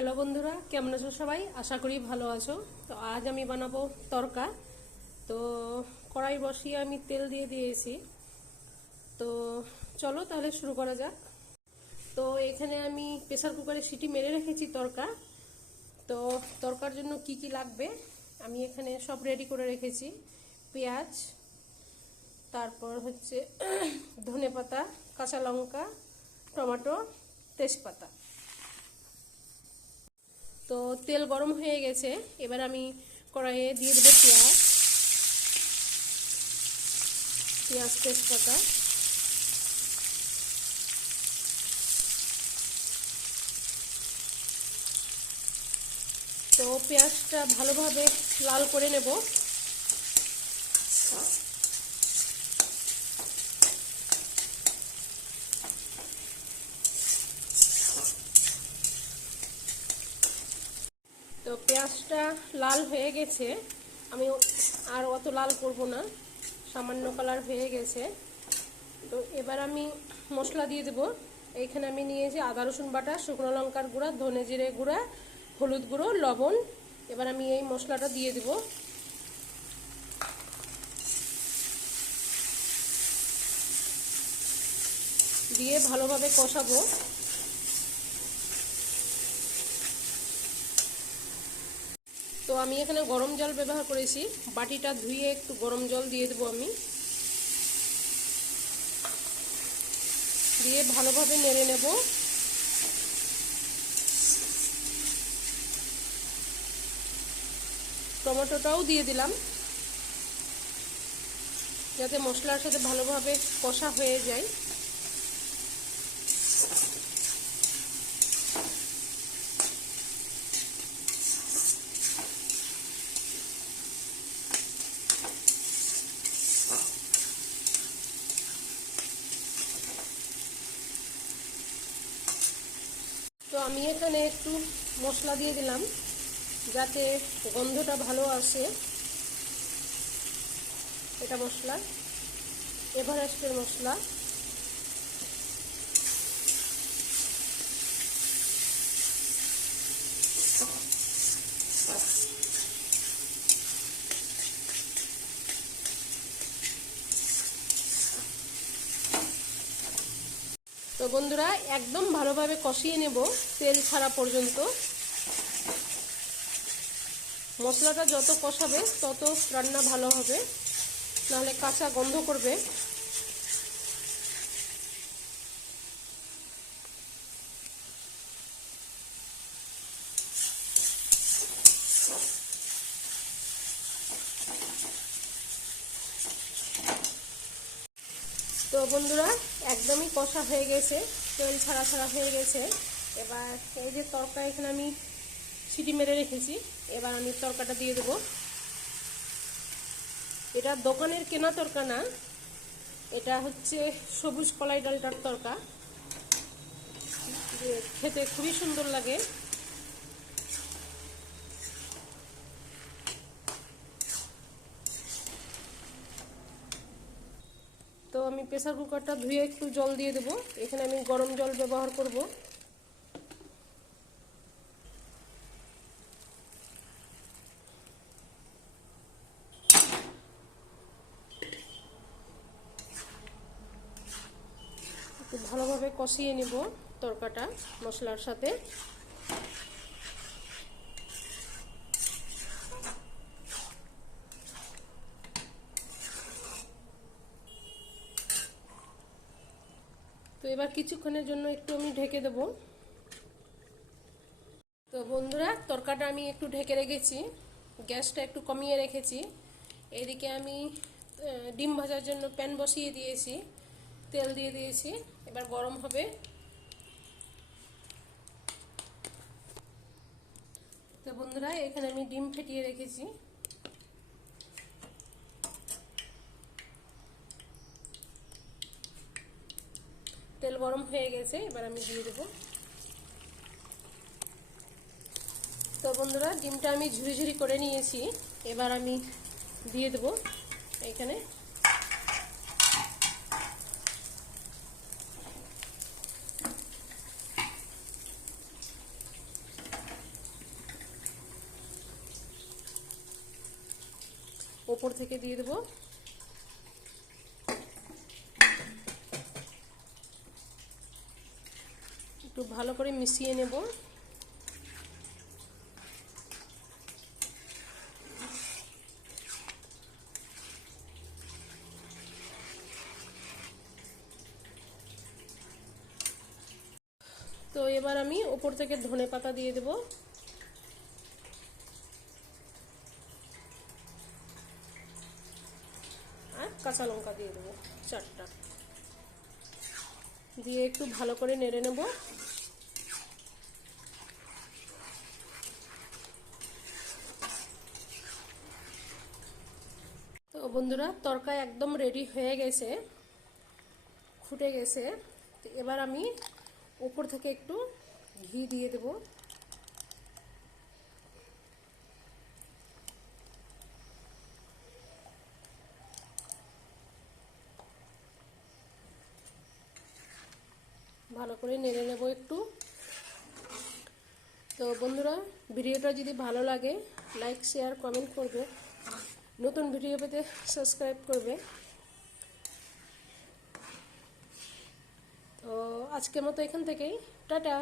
Hello বন্ধুরা, কেমন আছো সবাই? আশা করি ভালো আছো। তো আজ আমি বানাবো তরকা। তো কড়াই বসিয়ে আমি তেল দিয়ে দিয়েছি। তো চলো তাহলে শুরু করা যাক। তো এখানে আমি প্রেসার কুকারে সিটি মেরে রেখেছি তরকা। তো তরকার জন্য কি কি লাগবে আমি এখানে সব রেডি করে রেখেছি। পেঁয়াজ, তারপর হচ্ছে ধনেপাতা, কাঁচা লঙ্কা, টমেটো, তেজপাতা। তো তেল গরম হয়ে গেছে, এবার আমি কড়াইয়ে দিয়ে দেবো পেঁয়াজ তেজপাতা। তো পেঁয়াজটা ভালোভাবে লাল করে নেব। তো পেঁয়াজটা লাল হয়ে গেছে, আমি আর অত লাল করব না, সামান্য কালার হয়ে গেছে। তো এবার আমি মশলা দিয়ে দেব। এইখানে আমি নিয়েছি আদা রসুন বাটা, শুকনো লঙ্কার গুঁড়া, ধনে জিরে গুঁড়া, হলুদ গুঁড়ো, লবণ। এবার আমি এই মশলাটা দিয়ে দেব। দিয়ে ভালোভাবে কষাবো। তো আমি এখানে গরম জল ব্যবহার করেছি, বাটিটা ধুয়ে একটু গরম জল দিয়ে দেবো আমি। দিয়ে ভালোভাবে নেড়ে নেব। টমেটোটাও দিয়ে দিলাম যাতে মশলার সাথে ভালোভাবে কষা হয়ে যায়। তো আমি এখানে একটু মশলা দিয়ে দিলাম যাতে গন্ধটা ভালো আসে। এটা মশলা, এভারেস্টের মশলা। তো বন্ধুরা, একদম ভালোভাবে কষিয়ে নেব তেল ছাড়া পর্যন্ত। মশলাটা যত কষাবে তত রান্না ভালো হবে, নাহলে কাঁচা গন্ধ করবে। তো বন্ধুরা, একদমই কষা হয়ে গেছে, তেল ছাড়া ছাড়া হয়ে গেছে। এবার এই যে তরকা এখানে আমি সিটি মেরে রেখেছি, এবার আমি তরকাটা দিয়ে দেবো। এটা দোকানের কেনা তরকা না, এটা হচ্ছে সবুজ কলাই ডালটার তরকা। খেতে খুবই সুন্দর লাগে। তো আমি প্রেসার কুকারটা ধুয়ে একটু জল দিয়ে দেবো। এখানে আমি গরম জল ব্যবহার করব। একটু ভালোভাবে কষিয়ে নেব তরকাটা মশলার সাথে। তো এবার কিছুক্ষণের জন্য একটু আমি ঢেকে দেব। তো বন্ধুরা, তরকাটা আমি একটু ঢেকে রেখেছি, গ্যাসটা একটু কমিয়ে রেখেছি। এদিকে আমি ডিম ভাজার জন্য প্যান বসিয়ে দিয়েছি, তেল দিয়ে দিয়েছি, এবার গরম হবে। তো বন্ধুরা, এখানে আমি ডিম ফেটিয়ে রেখেছি। তেল গরম হয়ে গেছে, এবার আমি দিয়ে দেবো। তো বন্ধুরা, ডিমটা আমি ঝুরি ঝুরি করে নিয়েছি, এবার আমি দিয়ে দেবো এখানে। ওপর থেকে দিয়ে দেবো। একটু ভালো করে মিশিয়ে নেব। তো এবার আমি ওপর থেকে ধনেপাতা দিয়ে দেব। আর কাঁচা লঙ্কা দিয়ে দেবো 4টা, দিয়ে একটু ভালো করে নেড়ে নেব। তো বন্ধুরা, তরকা একদম রেডি হয়ে গেছে, ফুটে গেছে। তো এবার আমি উপর থেকে একটু ঘি দিয়ে দেব। ভালো করে নেড়ে নেব একটু। তো বন্ধুরা, ভিডিওটা যদি ভালো লাগে লাইক শেয়ার কমেন্ট করবে, নতুন ভিডিও পেতে সাবস্ক্রাইব করবে। তো আজকের মতো এখান থেকেই টাটা।